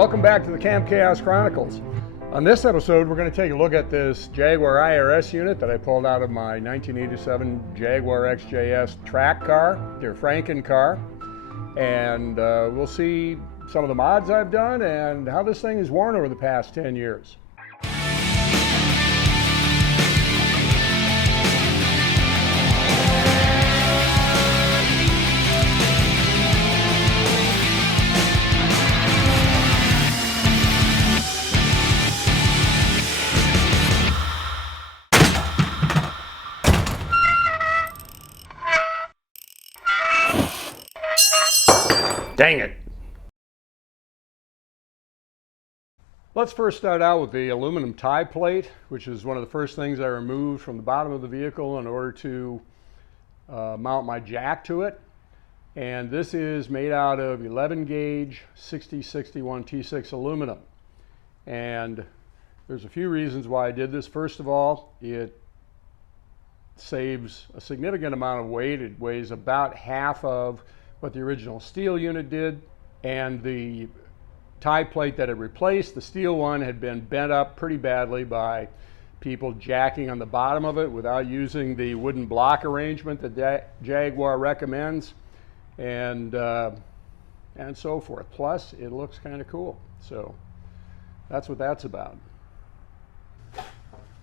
Welcome back to the Camp Chaos Chronicles. On this episode, we're going to take a look at this Jaguar IRS unit that I pulled out of my 1987 Jaguar XJS track car, their Frankenkar, and we'll see some of the mods I've done and how this thing has worn over the past 10 years. Dang it. Let's first start out with the aluminum tie plate, which is one of the first things I removed from the bottom of the vehicle in order to mount my jack to it. And this is made out of 11 gauge 6061 T6 aluminum. And there's a few reasons why I did this. First of all, it saves a significant amount of weight. It weighs about half of what the original steel unit did, and the tie plate that it replaced, the steel one, had been bent up pretty badly by people jacking on the bottom of it without using the wooden block arrangement that Jaguar recommends, and so forth. Plus, it looks kind of cool, so that's what that's about.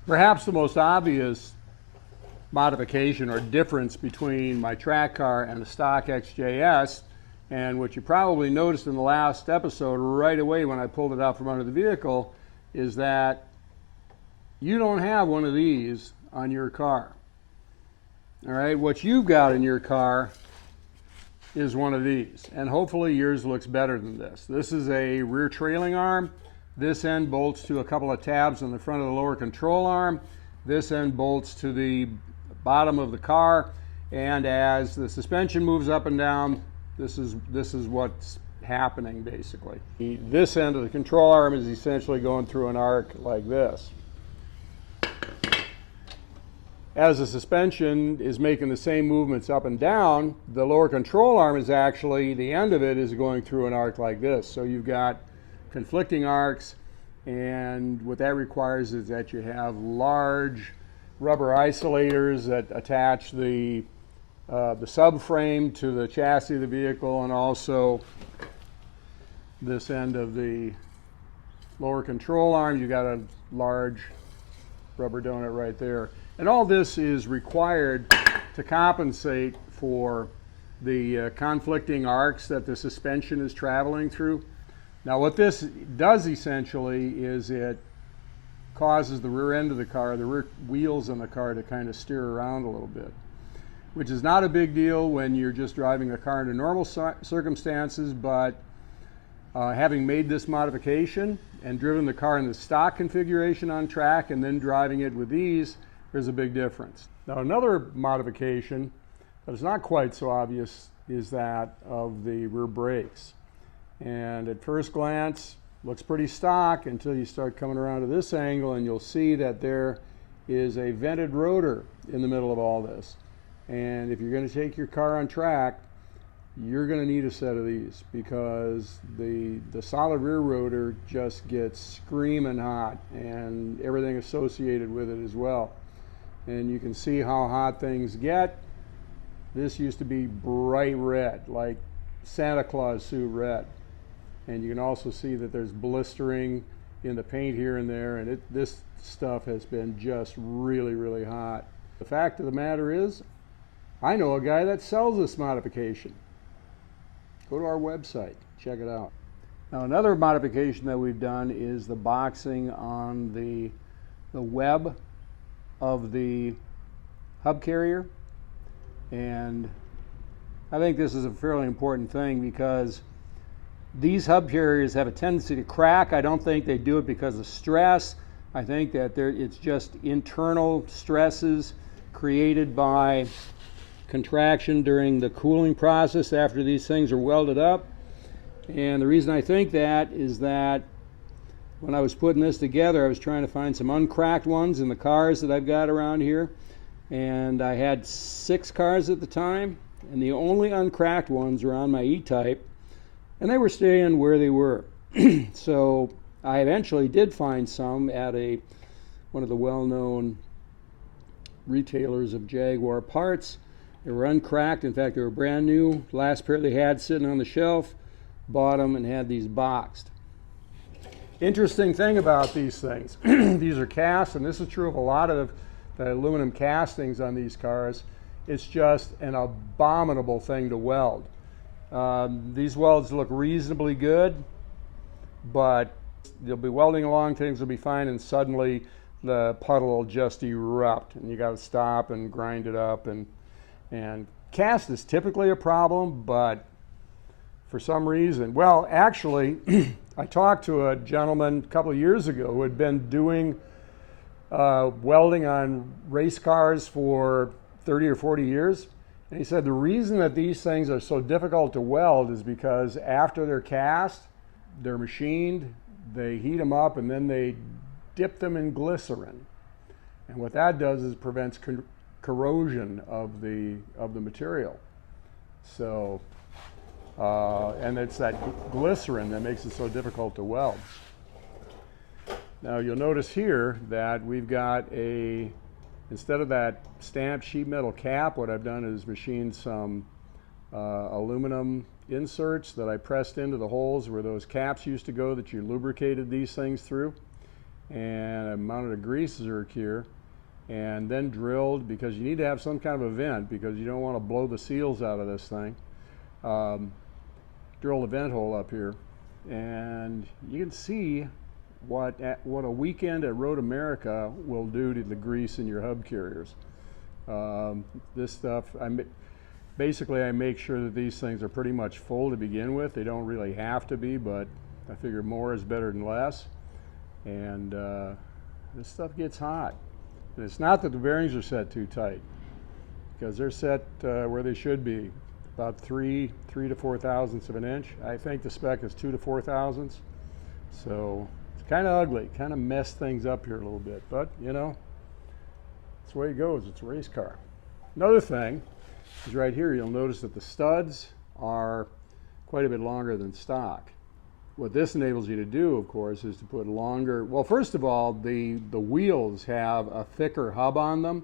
Perhaps the most obvious modification or difference between my track car and the stock XJS, and what you probably noticed in the last episode right away when I pulled it out from under the vehicle, is that you don't have one of these on your car. All right, what you've got in your car is one of these, and hopefully yours looks better than this. This is a rear trailing arm. This end bolts to a couple of tabs on the front of the lower control arm. This end bolts to the bottom of the car, and as the suspension moves up and down, this is what's happening basically. This end of the control arm is essentially going through an arc like this. As the suspension is making the same movements up and down, the lower control arm is actually, the end of it is going through an arc like this. So you've got conflicting arcs, and what that requires is that you have large rubber isolators that attach the subframe to the chassis of the vehicle, and also this end of the lower control arm, you got a large rubber donut right there. And all this is required to compensate for the conflicting arcs that the suspension is traveling through. Now what this does essentially is it causes the rear end of the car, the rear wheels on the car, to kind of steer around a little bit, which is not a big deal when you're just driving a car under normal circumstances, but having made this modification and driven the car in the stock configuration on track and then driving it with these, there's a big difference. Now another modification that is not quite so obvious is that of the rear brakes. And at first glance, looks pretty stock until you start coming around to this angle, and you'll see that there is a vented rotor in the middle of all this. And if you're going to take your car on track, you're going to need a set of these, because the solid rear rotor just gets screaming hot, and everything associated with it as well. And you can see how hot things get. This used to be bright red, like Santa Claus suit red. And you can also see that there's blistering in the paint here and there, and this stuff has been just really, really hot. The fact of the matter is, I know a guy that sells this modification. Go to our website, check it out. Now another modification that we've done is the boxing on the web of the hub carrier. And I think this is a fairly important thing, because these hub carriers have a tendency to crack. I don't think they do it because of stress. I think that it's just internal stresses created by contraction during the cooling process after these things are welded up. And the reason I think that is that when I was putting this together, I was trying to find some uncracked ones in the cars that I've got around here. And I had 6 cars at the time, and the only uncracked ones were on my E-Type, and they were staying where they were. So I eventually did find some at one of the well-known retailers of Jaguar parts. They were uncracked. In fact, they were brand new. Last pair they had sitting on the shelf. Bought them and had these boxed. Interesting thing about these things, these are cast, and this is true of a lot of the aluminum castings on these cars. It's just an abominable thing to weld. These welds look reasonably good, but you'll be welding along, things will be fine, and suddenly the puddle will just erupt, and you got to stop and grind it up. And cast is typically a problem, but for some reason, well, actually, I talked to a gentleman a couple of years ago who had been doing welding on race cars for 30 or 40 years. And he said the reason that these things are so difficult to weld is because after they're cast, they're machined, they heat them up, and then they dip them in glycerin. And what that does is prevents corrosion of the material. So, and it's that glycerin that makes it so difficult to weld. Now you'll notice here that we've got instead of that stamped sheet metal cap, what I've done is machined some aluminum inserts that I pressed into the holes where those caps used to go that you lubricated these things through. And I mounted a grease zerk here and then drilled, because you need to have some kind of a vent because you don't want to blow the seals out of this thing. Drilled a vent hole up here, and you can see what a weekend at Road America will do to the grease in your hub carriers. This stuff, basically I make sure that these things are pretty much full to begin with. They don't really have to be, but I figure more is better than less. And this stuff gets hot. And it's not that the bearings are set too tight, because they're set where they should be, about 3 to 4 thousandths of an inch. I think the spec is 2 to 4 thousandths. So it's kind of ugly, kind of messed things up here a little bit, but you know, that's the way it goes. It's a race car. Another thing is right here, you'll notice that the studs are quite a bit longer than stock. What this enables you to do, of course, is to put longer, well, first of all, the wheels have a thicker hub on them,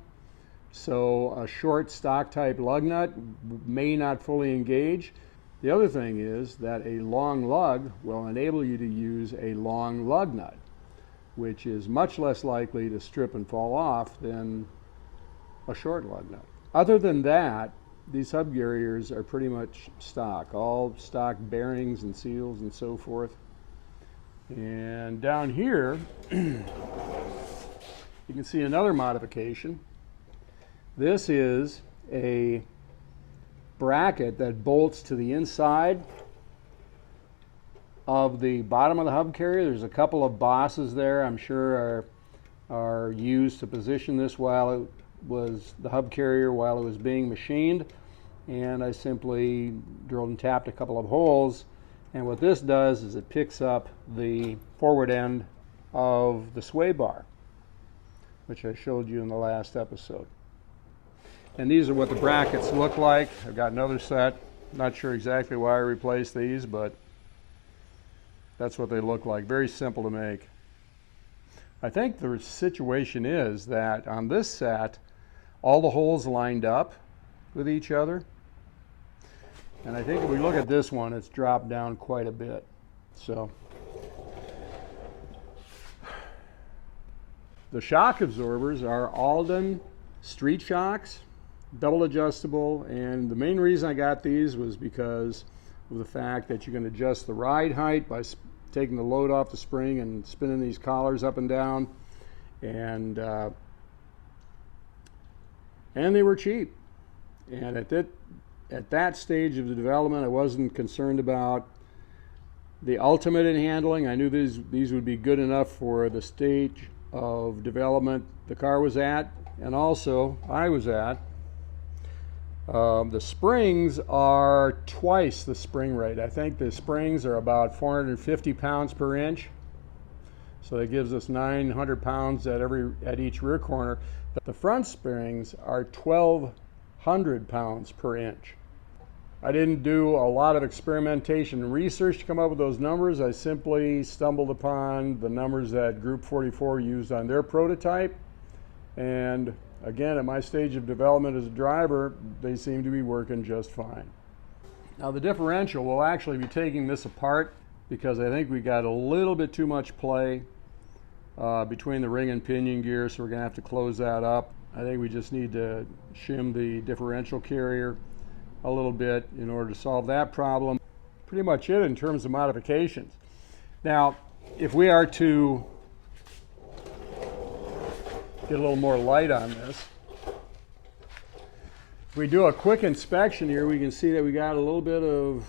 so a short stock type lug nut may not fully engage. The other thing is that a long lug will enable you to use a long lug nut, which is much less likely to strip and fall off than a short lug nut. Other than that, these hub carriers are pretty much stock, all stock bearings and seals and so forth. And down here, you can see another modification. This is a bracket that bolts to the inside of the bottom of the hub carrier. There's a couple of bosses there I'm sure are used to position this while it was the hub carrier while it was being machined, and I simply drilled and tapped a couple of holes, and what this does is it picks up the forward end of the sway bar, which I showed you in the last episode. And these are what the brackets look like. I've got another set. Not sure exactly why I replaced these, but that's what they look like. Very simple to make. I think the situation is that on this set, all the holes lined up with each other. And I think if we look at this one, it's dropped down quite a bit. So the shock absorbers are Alden street shocks, double adjustable, and the main reason I got these was because of the fact that you can adjust the ride height by taking the load off the spring and spinning these collars up and down, and they were cheap. And at that stage of the development, I wasn't concerned about the ultimate in handling. I knew these would be good enough for the stage of development the car was at, and also I was at. The springs are twice the spring rate. I think the springs are about 450 pounds per inch. So that gives us 900 pounds at each rear corner. The front springs are 1,200 pounds per inch. I didn't do a lot of experimentation and research to come up with those numbers. I simply stumbled upon the numbers that Group 44 used on their prototype. And again, at my stage of development as a driver, they seem to be working just fine. Now the differential, we'll actually be taking this apart because I think we got a little bit too much play between the ring and pinion gear, so we're going to have to close that up. I think we just need to shim the differential carrier a little bit in order to solve that problem. Pretty much it in terms of modifications. Now, if we are to get a little more light on this, if we do a quick inspection here, we can see that we got a little bit of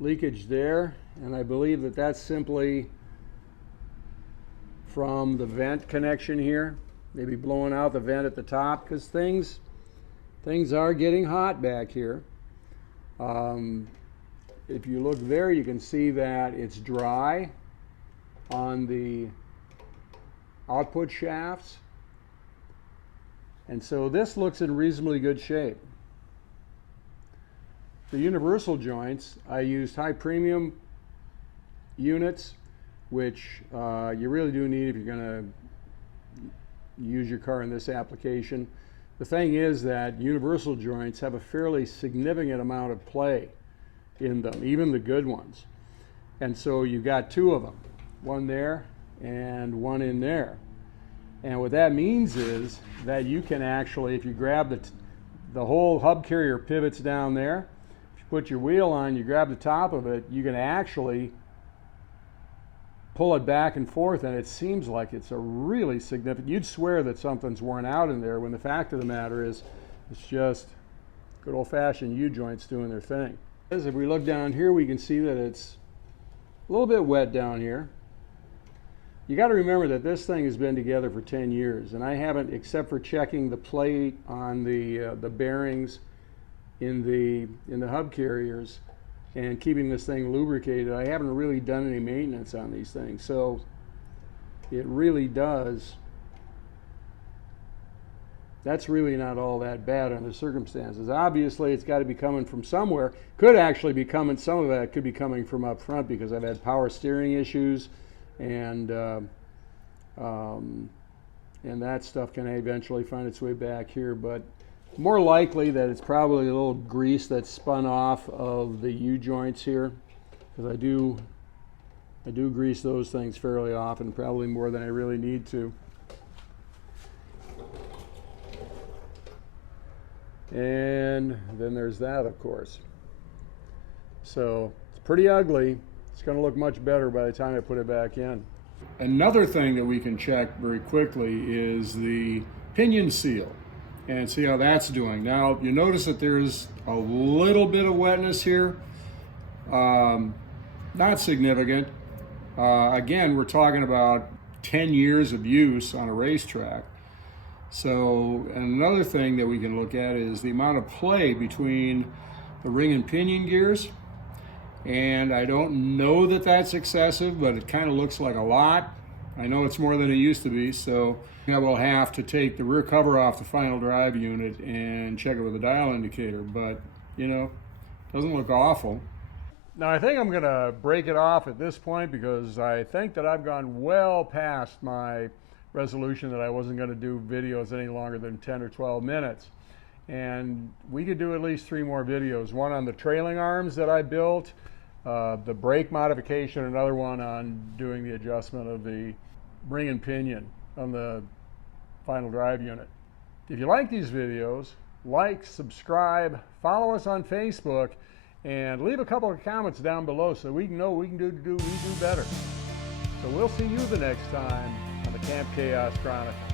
leakage there, and I believe that that's simply from the vent connection here, maybe blowing out the vent at the top, because things are getting hot back here. If you look there, you can see that it's dry on the output shafts. And so this looks in reasonably good shape. The universal joints, I used high premium units, which you really do need if you're going to use your car in this application. The thing is that universal joints have a fairly significant amount of play in them, even the good ones. And so you've got two of them, one there and one in there. And what that means is that you can actually, if you grab the whole hub carrier pivots down there, if you put your wheel on, you grab the top of it, you can actually pull it back and forth, and it seems like it's a really significant, you'd swear that something's worn out in there, when the fact of the matter is it's just good old-fashioned U-joints doing their thing. As if we look down here, we can see that it's a little bit wet down here. You got to remember that this thing has been together for 10 years, and I haven't, except for checking the plate on the bearings in the hub carriers and keeping this thing lubricated, I haven't really done any maintenance on these things. So it really does, that's really not all that bad under the circumstances. Obviously it's got to be coming from somewhere. Could actually be coming, some of that could be coming from up front, because I've had power steering issues, and that stuff can eventually find its way back here. But more likely that it's probably a little grease that's spun off of the U-joints here, because I do grease those things fairly often, probably more than I really need to. And then there's that, of course. So it's pretty ugly. It's going to look much better by the time I put it back in. Another thing that we can check very quickly is the pinion seal and see how that's doing. Now, you notice that there's a little bit of wetness here. Not significant. Again, we're talking about 10 years of use on a racetrack. So another thing that we can look at is the amount of play between the ring and pinion gears. And I don't know that that's excessive, but it kind of looks like a lot. I know it's more than it used to be, so I will have to take the rear cover off the final drive unit and check it with a dial indicator, but, you know, doesn't look awful. Now, I think I'm going to break it off at this point, because I think that I've gone well past my resolution that I wasn't going to do videos any longer than 10 or 12 minutes. And we could do at least 3 more videos, one on the trailing arms that I built, the brake modification, another one on doing the adjustment of the ring and pinion on the final drive unit. If you like these videos, like, subscribe, follow us on Facebook, and leave a couple of comments down below so we can know we can do better. So we'll see you the next time on the Camp Chaos Chronicle.